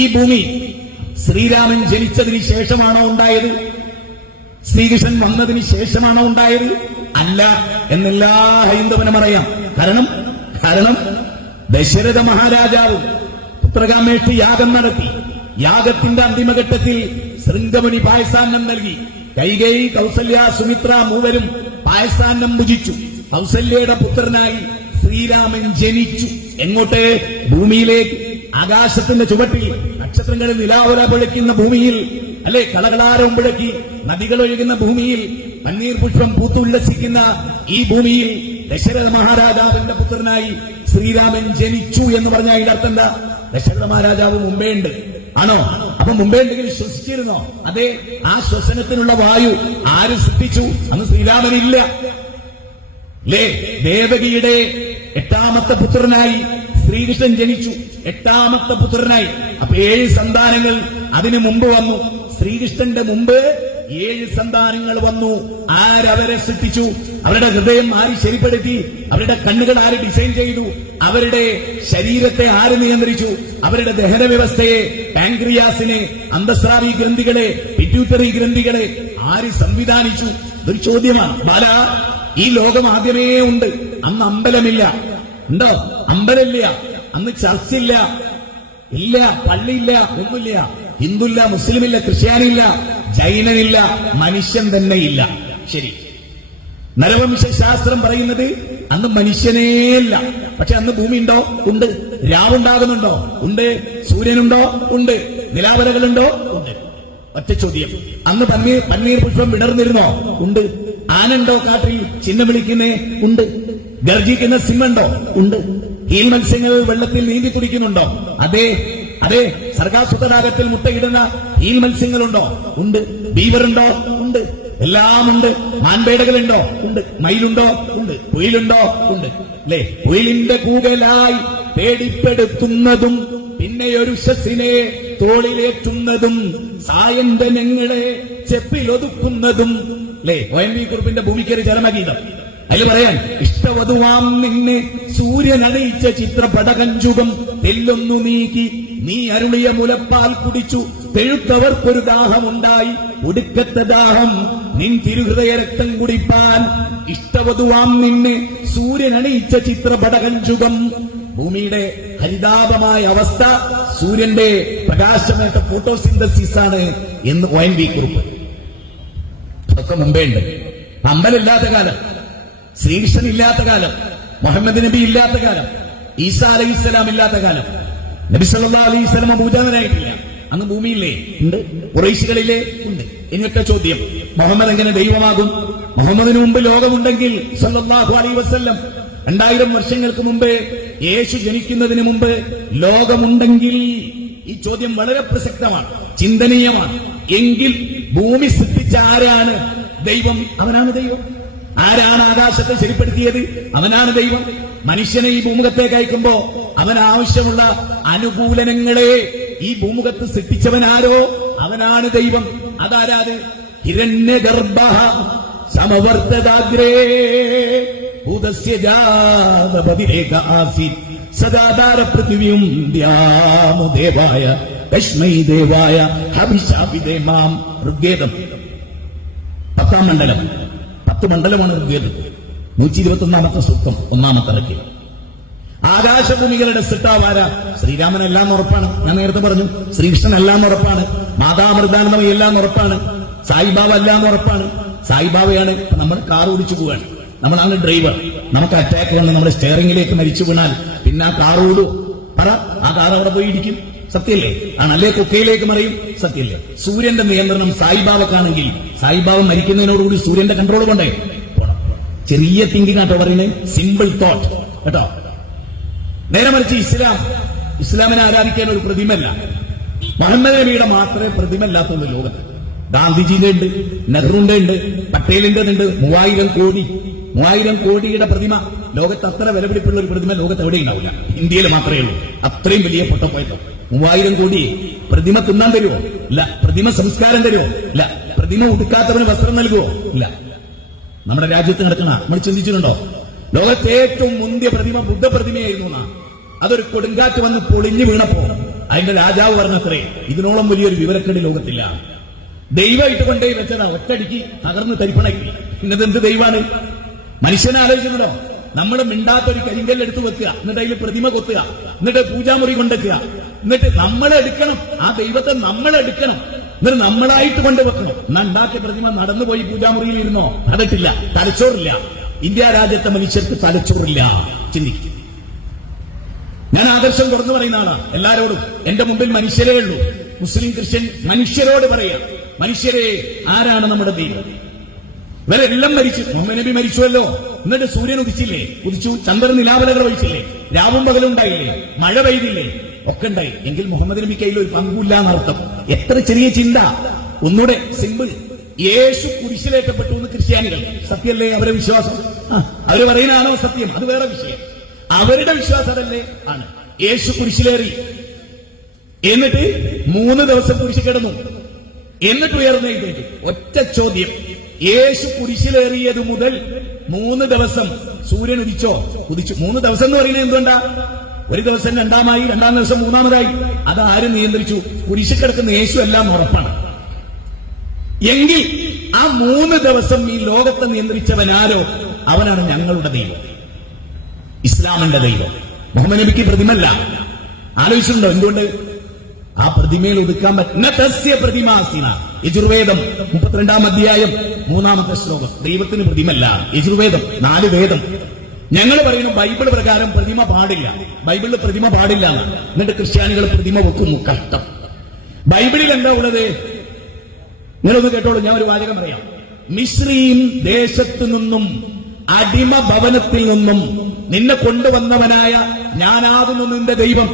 ഈ ഭൂമി ശ്രീരാമൻ ജനിച്ചതിന് ശേഷമാണോ ഉണ്ടായത്? ശ്രീകൃഷ്ണൻ വന്നതിന് ശേഷമാണോ ഉണ്ടായത്? അല്ല എന്നെല്ലാ ഹൈന്ദവനും അറിയാം. കാരണം ദശരഥ മഹാരാജാവ് പുത്രകാമേഷ്ടി യാഗം നടത്തി. യാഗത്തിന്റെ അന്തിമഘട്ടത്തിൽ ശൃംഗമുനി പായസാന്നം നൽകി. കൈകേയി, കൗസല്യ, സുമിത്ര മൂവരും പായസാന്നം ഭുജിച്ചു. കൗസല്യയുടെ പുത്രനായി ശ്രീരാമൻ ജനിച്ചു. എങ്ങോട്ട്? ഭൂമിയിലേക്ക്. ആകാശത്തിന്റെ ചുവട്ടിൽ നക്ഷത്രങ്ങളിൽ നിലാവല പൊഴിക്കുന്ന ഭൂമിയിൽ, അല്ലെ, കളകളാരം മുഴക്കി നദികൾ ഒഴുകുന്ന ഭൂമിയിൽ, പന്നീർ പുഷ്പം പൂത്തുല്ലസിക്കുന്ന ഈ ഭൂമിയിൽ ദശരഥ മഹാരാജാവിന്റെ പുത്രനായി ശ്രീരാമൻ ജനിച്ചു എന്ന് പറഞ്ഞാൽ അതിന്റെ അർത്ഥം എന്താ? ദശരഥ മഹാരാജാവ് മുമ്പേ ഉണ്ട്. ആണോ? അപ്പൊ മുമ്പേ ഉണ്ടെങ്കിൽ ശ്വസിച്ചിരുന്നോ? അതെ. ആ ശ്വസനത്തിനുള്ള വായു ആര് സൃഷ്ടിച്ചു? അന്ന് ശ്രീരാമനില്ല. അല്ലേ? ദേവകിയുടെ 8ാമത്തെ പുത്രനായി ശ്രീകൃഷ്ണൻ ജനിച്ചു. 8ാമത്തെ പുത്രനായി. അപ്പൊ 7 സന്താനങ്ങൾ അതിനു മുമ്പ് വന്നു. ശ്രീകൃഷ്ണന്റെ മുമ്പ് 7 സന്താനങ്ങൾ വന്നു. ആരവരെ സൃഷ്ടിച്ചു? അവരുടെ ഹൃദയം ആര് ശരിപ്പെടുത്തി? അവരുടെ കണ്ണുകൾ ആര് ഡിസൈൻ ചെയ്തു? അവരുടെ ശരീരത്തെ ആര് നിയന്ത്രിച്ചു? അവരുടെ ദഹന വ്യവസ്ഥയെ, പാൻക്രിയാസിനെ, അന്തസ്രാവി ഗ്രന്ഥികളെ, പിറ്റ്യൂട്ടറി ഗ്രന്ഥികളെ ആര് സംവിധാനിച്ചു? ഇതൊരു ചോദ്യമാണ്. ബാല, ഈ ലോകം ആദ്യമേ ഉണ്ട്. അന്ന് അമ്പലമില്ല. ഉണ്ടോ? അമ്പലമില്ല. അന്ന് ചർച്ചില്ല, ഇല്ല, പള്ളിയില്ല, ഒന്നുമില്ല. ഹിന്ദുല്ല, മുസ്ലിമില്ല, ക്രിസ്ത്യാനില്ല, ജൈനനില്ല, മനുഷ്യൻ തന്നെ ഇല്ല. ശരി. നരവംശ ശാസ്ത്രം പറയുന്നത് അന്ന് മനുഷ്യനേയില്ല. പക്ഷെ അന്ന് ഭൂമി ഉണ്ടോ? ഉണ്ട്. രാവുണ്ടാകുന്നുണ്ടോ? ഉണ്ട്. സൂര്യനുണ്ടോ? ഉണ്ട്. നിലാവലകളുണ്ടോ? ഉണ്ട്. ഒറ്റ ചോദ്യം, അന്ന് പന്നീർ പുഷ്പം വിടർന്നിരുന്നോ? ഉണ്ട്. ആനണ്ടോ കാട്ടിൽ ചിഹ്നം വിളിക്കുന്നേ? ഉണ്ട്. ഗർജിക്കുന്ന സിംഹണ്ടോ? ഉണ്ട്. ഹീൽ മത്സ്യങ്ങൾ വെള്ളത്തിൽ നീന്തി തുടിക്കുന്നുണ്ടോ? അതെ. സർഗാസുതടാകത്തിൽ മുട്ടയിടുന്ന ഹീൽ മത്സ്യങ്ങളുണ്ടോ? ഉണ്ട്. ബീവറുണ്ടോ? ഉണ്ട്. എല്ലാം ഉണ്ട്. മാൻപേടകളുണ്ടോ? ഉണ്ട്. മയിലുണ്ടോ? ഉണ്ട്. കുയിലുണ്ടോ? ഉണ്ട്. അല്ലേ? കുയിലിന്റെ കൂകലായി പേടിപ്പെടുത്തുന്നതും പിന്നെയൊരു ശസിനെ തോളിലേറ്റുന്നതും സായന്തനങ്ങളെ ചെപ്പിലൊതുക്കുന്നതും, അല്ലേ? ONV കുറുപ്പിന്റെ ഭൂമിക്കൊരു ചരമഗീതം. അതിൽ പറയാൻ, ഇഷ്ടവധുവാം നിന്നെ സൂര്യൻ അണിയിച്ച ചിത്രപടകഞ്ചുകം തെല്ലൊന്നു നീക്കി നീ അരുളിയ മുലപ്പാൽ കുടിച്ചു തെഴുത്തവർക്കൊരു ദാഹമുണ്ടായി. ഒടുക്കത്തെ ദാഹം നിൻ തിരുഹൃദയ രക്തം കുടിപ്പാൻ. ഇഷ്ടവധുവാം നിന്നെ സൂര്യൻ അണിയിച്ച ചിത്രപടകഞ്ചുകം. ഭൂമിയുടെ ഹരിതാപമായ അവസ്ഥ സൂര്യന്റെ പ്രകാശമേറ്റ ഫോട്ടോസിന്തസിസ് ആണ് എന്ന് ONV കുറിപ്പ്. അതൊക്കെ മുമ്പേ ഉണ്ട്. അമ്പലമില്ലാത്ത കാലം, ശ്രീകൃഷ്ണൻ ഇല്ലാത്ത കാലം, മുഹമ്മദ് നബി ഇല്ലാത്ത കാലം, ഈസാ അലൈഹിസ്സലാം ഇല്ലാത്ത കാലം, നബി സല്ലല്ലാഹു അലൈഹി വസല്ലം പൂജാതനായിട്ടില്ല. അന്ന് ഭൂമിയില്ലേ? ഉണ്ട്. ഖുറൈശികളിലെ? ഉണ്ട്. ഇനിയൊറ്റ ചോദ്യം, മുഹമ്മദ് എങ്ങനെ ദൈവമാകും? മുഹമ്മദിന് മുമ്പ് ലോകമുണ്ടെങ്കിൽ സല്ലല്ലാഹു അലൈഹി വസല്ലം 2000 വർഷങ്ങൾക്ക് മുമ്പ്, യേശു ജനിക്കുന്നതിന് മുമ്പ് ലോകമുണ്ടെങ്കിൽ, ഈ ചോദ്യം വളരെ പ്രസക്തമാണ്, ചിന്തനീയമാണ്. എങ്കിൽ ഭൂമി സൃഷ്ടിച്ച ആരാണ് ദൈവം? അവനാണ് ദൈവം. ആരാണ് ആകാശത്തെ ശരിപ്പെടുത്തിയത്? അവനാണ് ദൈവം. മനുഷ്യനെ ഈ ഭൂമുഖത്തേക്ക് അയക്കുമ്പോ അവനാവശ്യമുള്ള അനുകൂലനങ്ങളെ ഈ ഭൂമുഖത്ത് സൃഷ്ടിച്ചവനാരോ അവനാണ് ദൈവം. അതാരാത്? ഹിരണ്യഗർഭഃ സമവർത്തദാഗ്രേ ഭൂതസ്യ ജാതപതിരേക ആസീത് സദാധാര പൃഥിവ്യും ദ്യാമുദേവായ തസ്മൈ ദേവായ ഹവിഷാഭിദേമാം. ഋഗ്വേദം 10ാം മണ്ഡലം. 10 മണ്ഡലമാണ് ഋഗ്വേദം. 121ാമത്തെ സൂക്തം 1ാമത്തെ ഇടയ്ക്ക്. ആകാശഭൂമികളുടെ സൃഷ്ടാവാര? ശ്രീരാമൻ എല്ലാം ഉറപ്പാണ്. ഞാൻ നേരത്തെ പറഞ്ഞു. ശ്രീകൃഷ്ണൻ എല്ലാം ഉറപ്പാണ്. മാതാമൃതാനന്ദമ എല്ലാം ഉറപ്പാണ്. സായിബാബ എല്ലാം ഉറപ്പാണ്. സായിബാബയാണ് നമ്മൾ കാർ ഓടിച്ചു പോവാണ്. നമ്മളാണ് ഡ്രൈവർ. നമുക്ക് അറ്റാക്ക് വന്ന് നമ്മുടെ സ്റ്റെയറിംഗിലേക്ക് മരിച്ചു വീണാൽ പിന്നെ ആ കാർ ഓടും? പറ. ആ കാർ അവിടെ പോയി ഇടിക്കും. സത്യല്ലേ? ആണല്ലേ? കുക്കയിലേക്ക് മറിയും. സത്യല്ലേ? സൂര്യന്റെ നിയന്ത്രണം സായിബാബക്കാണെങ്കിൽ സായിബാബ മരിക്കുന്നതിനോടുകൂടി സൂര്യന്റെ കൺട്രോൾ കൊണ്ടേ പോണം. ചെറിയ തിങ്കിങ് ആട്ടോ പറയുന്നത്. സിമ്പിൾ തോട്ട് കേട്ടോ. നേരെ മറിച്ച് ഇസ്ലാമിനെ ആരാധിക്കാൻ ഒരു പ്രതിമല്ല. മുഹമ്മദ് നബിയുടെ മാത്രമേ പ്രതിമല്ലാത്തുള്ളൂ ലോകത്ത്. ഗാന്ധിജിയുടെ ഉണ്ട്, നെഹ്റുവിന്റെ ഉണ്ട്, പട്ടേലിന്റെ ഉണ്ട്. 3000 കോടിയുടെ പ്രതിമ. ലോകത്ത് അത്ര വിലപിടിപ്പുള്ള ഒരു പ്രതിമ ലോകത്ത് എവിടെയും ഉണ്ടാവില്ല. ഇന്ത്യയിൽ മാത്രമേ ഉള്ളൂ. അത്രയും വലിയ പൊട്ടപ്പോയപ്പോ 3000 കോടി. പ്രതിമ തിന്നാൻ തരുമോ? ഇല്ല. പ്രതിമ സംസ്കാരം തരുമോ? ഇല്ല. പ്രതിമ ഉടുക്കാത്തവന് വസ്ത്രം നൽകുമോ? ഇല്ല. നമ്മുടെ രാജ്യത്ത് നടക്കണ നമ്മൾ ചിന്തിച്ചിട്ടുണ്ടോ? ലോകത്തെ ഏറ്റവും മുന്തിയ പ്രതിമ ബുദ്ധ പ്രതിമയായിരുന്നു. അതൊരു കൊടുങ്കാറ്റ് വന്ന് പൊളിഞ്ഞു വീണപ്പോ അതിന്റെ രാജാവ് പറഞ്ഞത്രേ, ഇതിനോളം വലിയൊരു വിവരക്കേട് ലോകത്തില്ല. ദൈവമായിട്ട് കൊണ്ടേ വെച്ചതാ, ഒറ്റടിക്ക് തകർന്ന് തരിപ്പണക്കി. ഇന്നതെന്ത് ദൈവമാണ്? മനുഷ്യനെ ആലോചിക്കുന്നുണ്ടോ? നമ്മൾ മിണ്ടാത്തൊരു കരിങ്കല്ലെടുത്ത് വെക്കുക, എന്നിട്ട് അതിൽ പ്രതിമ കൊത്തുക, എന്നിട്ട് പൂജാമുറി കൊണ്ടെക്കുക, എന്നിട്ട് നമ്മളെടുക്കണം, ആ ദൈവത്തെ നമ്മളെടുക്കണം, എന്നിട്ട് നമ്മളായിട്ട് കൊണ്ടുവെക്കണം. എന്നാ ഉണ്ടാക്കിയ പ്രതിമ നടന്നുപോയി പൂജാമുറിയിൽ ഇരുന്നോ? നടക്കില്ല. തലച്ചോറില്ല. ഇന്ത്യ രാജ്യത്തെ മനുഷ്യർക്ക് തലച്ചോറില്ല. ചിന്തിക്കും. ഞാൻ ആദർശം തുറന്നു പറയുന്ന ആളാണ് എല്ലാരോടും. എന്റെ മുമ്പിൽ മനുഷ്യരേ ഉള്ളൂ. മുസ്ലിം ക്രിസ്ത്യൻ മനുഷ്യരോട് പറയാം, മനുഷ്യരെ, ആരാണ് നമ്മുടെ ദൈവം? ഇവരെല്ലാം മരിച്ചു. മുഹമ്മദ് നബി മരിച്ചുവല്ലോ. എന്നിട്ട് സൂര്യൻ ഉദിച്ചില്ലേ? ഉദിച്ചു. ചന്ദ്രൻ നിലാവലകൾ വഹിച്ചില്ലേ? രാവും പകലും ഉണ്ടായില്ലേ? മഴ പെയ്തില്ലേ? ഒക്കെ ഉണ്ടായി. എങ്കിൽ മുഹമ്മദ് നബിക്ക് അതിൽ ഒരു പങ്കുമില്ല എന്നർത്ഥം. എത്ര ചെറിയ ചിന്ത! ഒന്നുകൂടെ സിമ്പിൾ. യേശു കുരിശിലേറ്റപ്പെട്ടു എന്ന് ക്രിസ്ത്യാനികൾ, സത്യമല്ലേ അവരുടെ വിശ്വാസം? അവര് പറയുന്നതാണോ സത്യം? അത് വേറെ വിഷയം. അവരുടെ വിശ്വാസം അതല്ലേ? ആണ്. യേശു കുരിശിലേറി, എന്നിട്ട് 3 ദിവസം കുരിശ് കിടന്നു, എന്നിട്ട് ഉയർന്നേറ്റേക്ക്. ഒറ്റ ചോദ്യം, യേശു കുരിശിലേറിയത് മുതൽ 3 ദിവസം സൂര്യൻ ഉദിച്ചോ? ഉദിച്ചു. 3 ദിവസം എന്ന് പറയുന്നത് എന്തുകൊണ്ടാ? ഒരു ദിവസം രണ്ടാമായി, 2-ാം ദിവസം 3-മതായി. അത് ആര് നിയന്ത്രിച്ചു? കുരിശിൽ കിടക്കുന്ന യേശു എല്ലാം ഉറപ്പാണ്. എങ്കിൽ ആ 3 ദിവസം ഈ ലോകത്തെ നിയന്ത്രിച്ചവനാരോ? അവനാണ് ഞങ്ങളുടെ ദൈവം, ഇസ്ലാമിന്റെ ദൈവം. മുഹമ്മദ് നബിക്ക് പ്രതിമല്ല. ആലോചിച്ചിട്ടുണ്ടോ എന്തുകൊണ്ട്? ആ പ്രതിമയിൽ ഒതുക്കാൻ പറ്റുന്ന പ്രതിമാസിന. യജുർവേദം 32-ാം അധ്യായം 3-ാമത്തെ ശ്ലോകം. ദൈവത്തിന് പ്രതിമല്ല. യജുർവേദം 4 വേദം. ഞങ്ങൾ പറയുന്നു ബൈബിൾ പ്രകാരം പ്രതിമ പാടില്ല. ബൈബിളിൽ പ്രതിമ പാടില്ല. എന്നിട്ട് ക്രിസ്ത്യാനികൾ പ്രതിമ വെക്കുന്നു. കഷ്ടം. ബൈബിളിൽ എന്താ ഉള്ളത്? നിങ്ങളൊന്ന് കേട്ടോളൂ, ഞാൻ ഒരു വാചകം പറയാം. മിസ്രീം ദേശത്തു നിന്നും, അടിമ ഭവനത്തിൽ നിന്നും നിന്നെ കൊണ്ടുവന്നവനായ ഞാനാകുന്നു നിന്റെ ദൈവം.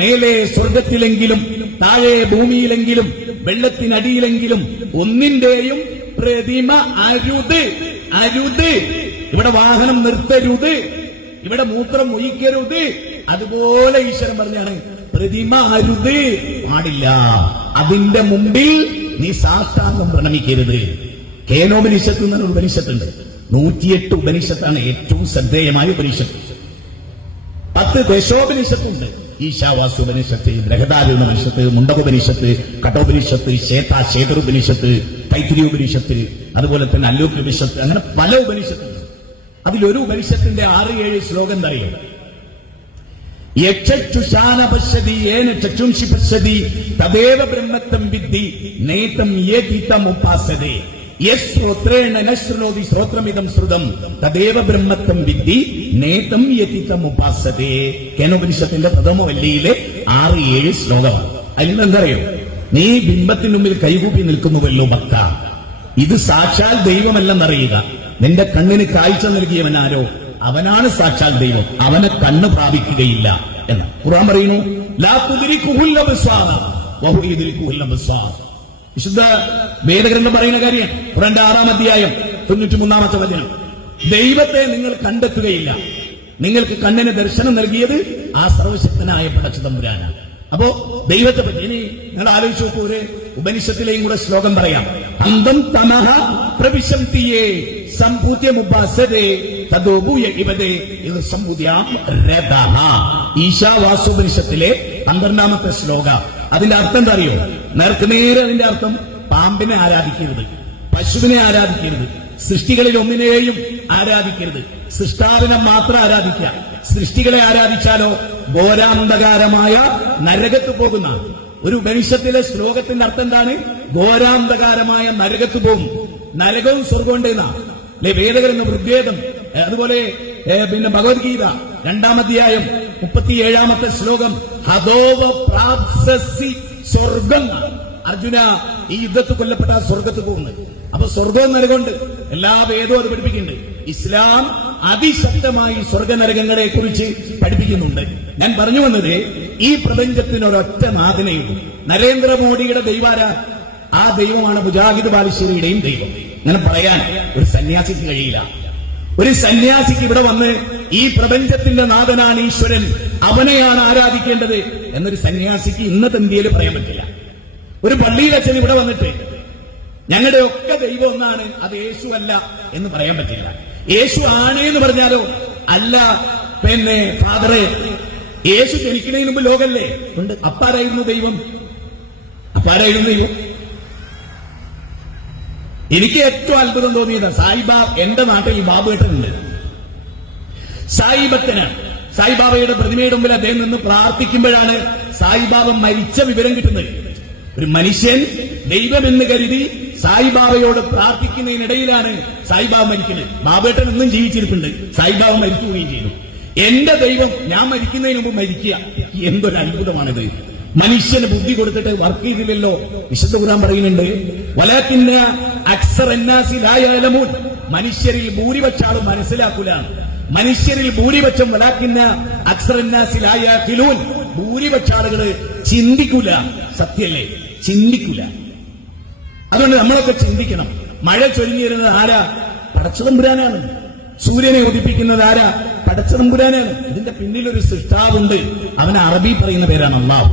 മേലെ സ്വർഗത്തിലെങ്കിലും താഴെ ഭൂമിയിലെങ്കിലും വെള്ളത്തിനടിയിലെങ്കിലും ഒന്നിന്റെയും പ്രതിമ അരുത്. അരുത്. ഇവിടെ വാഹനം നിർത്തരുത്, ഇവിടെ മൂത്രം ഒഴിക്കരുത്. അതുപോലെ ഈശ്വരൻ പറഞ്ഞാണ്, പ്രതിമ അരുത്, പാടില്ല. അതിന്റെ മുമ്പിൽ നീ സാഷ്ടാംഗം പ്രണമിക്കരുത്. കേനോപനിഷത്ത് എന്നൊരു ഉപനിഷത്തുണ്ട്. 108 ഉപനിഷത്താണ് ഏറ്റവും ശ്രദ്ധേയമായ ഉപനിഷത്ത്. 10 ദശോപനിഷത്തുണ്ട്. ഈശാവാസ്യോപനിഷത്ത്, ബൃഹദാരണ്യോപനിഷത്ത്, മുണ്ടകോപനിഷത്ത്, കഠോപനിഷത്ത്, ശ്വേതോപനിഷത്ത്, തൈത്തിരീയോപനിഷത്ത്, അതുപോലെ തന്നെ അല്ലോപനിഷത്ത്, അങ്ങനെ പല ഉപനിഷത്തുണ്ട്. അതിലൊരു ഉപനിഷത്തിന്റെ 6-7 ശ്ലോകം അറിയാം. യക്ഷുഷാന പശ്യതി ഏന ചക്ഷുംഷി പശ്യതി തദേവ ബ്രഹ്മത്തം വിദ്ധി നേതം യേതിതം ഉപാസതേ യശ്രോത്രേണ നശ്രുണോതി ശ്രോത്രമിതം ശ്രുതം തദേവ ബ്രഹ്മത്തം വിദ്ധി നേതം യതിതം ഉപാസതേ. കേനോപനിഷത്തിന്റെ പ്രഥമ വല്ലിയിലെ 6-7 ശ്ലോകമാണ്. അതിൽ നിന്ന് എന്താ അറിയോ? നീ ബിംബത്തിന് മുമ്പിൽ കൈകൂപ്പി നിൽക്കുന്നുവല്ലോ ഭക്ത, ഇത് സാക്ഷാൽ ദൈവമല്ലെന്നറിയുക. നിന്റെ കണ്ണിന് കാഴ്ച നൽകിയവനാരോ അവനാണ് സാക്ഷാൽ ദൈവം. അവനെ കണ്ണ് പ്രാപിക്കുകയില്ല എന്ന് ഖുർആൻ പറയുന്നു. ലാ തുദ്രികുഹുൽ അബ്സാർ വഹു യുദ്രികുഹുൽ അബ്സാർ. വിശുദ്ധ വേദഗ്രന്ഥം പറയുന്ന കാര്യം ഖുർആന്റെ 6-ാം അധ്യായം 93-ാമത്തെ വചനം. ദൈവത്തെ നിങ്ങൾ കണ്ടെത്തുകയില്ല. നിങ്ങൾക്ക് കണ്ണിന് ദർശനം നൽകിയത് ആ സർവശക്തനായ പടച്ചതമ്പുരാനാണ്. അപ്പോ ദൈവത്തെ പറ്റി ഇനി നിങ്ങൾ ആലോചിച്ച് നോക്കൂ. ഒരു ഉപനിഷത്തിലെയും കൂടെ ശ്ലോകം പറയാം. അന്തം തമഹ പ്രവിശന്തിയേ സംഭൂത്യമുപാസതേ തദോഭൂയ ഇവതേ ഇത് സംഭൂത്യാം രഥഃ. ഈശാവാസ്യോപനിഷത്തിലെ 12-ാമത്തെ ശ്ലോക. അതിന്റെ അർത്ഥം എന്താ അറിയോ? നേർക്കുനേരെ അതിന്റെ അർത്ഥം, പാമ്പിനെ ആരാധിക്കരുത്, പശുവിനെ ആരാധിക്കരുത്, സൃഷ്ടികളിൽ ഒന്നിനെയും ആരാധിക്കരുത്, സൃഷ്ടാവിനെ മാത്രം ആരാധിക്കുക. സൃഷ്ടികളെ ആരാധിച്ചാലോ ഘോരാന്ധകാരമായ നരകത്ത് പോകുന്ന. ഒരു ഉപനിഷത്തിലെ ശ്ലോകത്തിന്റെ അർത്ഥം എന്താണ്? ഘോരാന്ധകാരമായ നരകത്ത് പോകും. നരകവും സ്വർഗവും ഉണ്ടെന്ന അല്ലെ വേദഗ്രന്ഥം, ഋഗ്വേദം, അതുപോലെ പിന്നെ ഭഗവത്ഗീത 2-ാം അധ്യായം 37-ാമത്തെ ശ്ലോകം. ഹതോവ പ്രാപ്സസി സ്വർഗം. അർജുന, ഈ യുദ്ധത്തിൽ കൊല്ലപ്പെട്ട സ്വർഗത്ത് പോകുന്നത്. അപ്പൊ സ്വർഗവും നരകമുണ്ട്. എല്ലാ വേദവും അത് പഠിപ്പിക്കുന്നുണ്ട്. ഇസ്ലാം അതിശക്തമായി സ്വർഗനരകങ്ങളെ കുറിച്ച് പഠിപ്പിക്കുന്നുണ്ട്. ഞാൻ പറഞ്ഞു വന്നത്, ഈ പ്രപഞ്ചത്തിന് ഒരൊറ്റ നാഥനെയുള്ളൂ. നരേന്ദ്രമോദിയുടെ ദൈവാര, ആ ദൈവമാണ് മുജാഹിദ് ബാലുശ്ശേരിയുടെയും ദൈവം. അങ്ങനെ പറയാൻ ഒരു സന്യാസിക്ക് കഴിയില്ല. ഒരു സന്യാസിക്ക് ഇവിടെ വന്ന് ഈ പ്രപഞ്ചത്തിന്റെ നാഥനാണ് ഈശ്വരൻ, അവനെയാണ് ആരാധിക്കേണ്ടത് എന്നൊരു സന്യാസിക്ക് ഇന്നത്തെ ഇന്ത്യയിൽ പറയാൻ പറ്റില്ല. ഒരു പള്ളിയിൽ അച്ഛൻ ഇവിടെ വന്നിട്ട് ഞങ്ങളുടെ ഒക്കെ ദൈവം ഒന്നാണ്, അത് യേശു അല്ല എന്ന് പറയാൻ പറ്റില്ല. യേശു ആണ് എന്ന് പറഞ്ഞാലോ, അല്ല പിന്നെ ഫാദറെ യേശു ജനിക്കുന്നതിന് മുമ്പ് ലോകല്ലേ ഉണ്ട്. അപ്പാരായിരുന്നു ദൈവം? എനിക്ക് ഏറ്റവും അത്ഭുതം തോന്നിയത് സായിബാബ, എന്റെ നാട്ടിൽ ബാബുവേട്ടനുണ്ട്. സായിബാബയുടെ പ്രതിമയുടെ മുമ്പിൽ അദ്ദേഹം നിന്ന് പ്രാർത്ഥിക്കുമ്പോഴാണ് സായിബാബ മരിച്ച വിവരം കിട്ടുന്നത്. ഒരു മനുഷ്യൻ ദൈവമെന്ന് കരുതി സായിബാബയോട് പ്രാർത്ഥിക്കുന്നതിനിടയിലാണ് സായിബാബ മരിക്കുന്നത്. ബാബുവേട്ടൻ ഒന്നും ജീവിച്ചിരിപ്പുണ്ട്, സായിബാബ മരിക്കുകയും ചെയ്തു. എന്റെ ദൈവം ഞാൻ മരിക്കുന്നതിന് മുമ്പ് മരിക്കുക, എന്തൊരു അത്ഭുതമാണിത്. മനുഷ്യന് ബുദ്ധി കൊടുത്തിട്ട് വർക്ക് ചെയ്തില്ലല്ലോ. വിശുദ്ധ ഖുർആൻ പറയുന്നുണ്ട്, വലാകിന്ന അക്സറന്നാസി ലാ യഅലമൂൻ, മനുഷ്യരിൽ ഭൂരിപക്ഷം ആളും മനസ്സിലാക്കൂല. മനുഷ്യരിൽ ഭൂരിപക്ഷം വലാകിന്ന അക്സറന്നാസി ലാ യഅഖിലൂൻ, ഭൂരിപക്ഷ ആളുകൾ ചിന്തിക്കൂല. സത്യല്ലേ? ചിന്തിക്കൂല. അതുകൊണ്ട് നമ്മളൊക്കെ ചിന്തിക്കണം. മഴ ചൊരിഞ്ഞു തരുന്നത് ആരാ? പടച്ചതമ്പുരാനാണ്. സൂര്യനെ ഉദിപ്പിക്കുന്നത് ആരാ? പടച്ചതമ്പുരാനാണ്. ഇതിന്റെ പിന്നിലൊരു സൃഷ്ടാവുണ്ട്. അവന് അറബി പറയുന്ന പേരാണ് അല്ലാഹ്.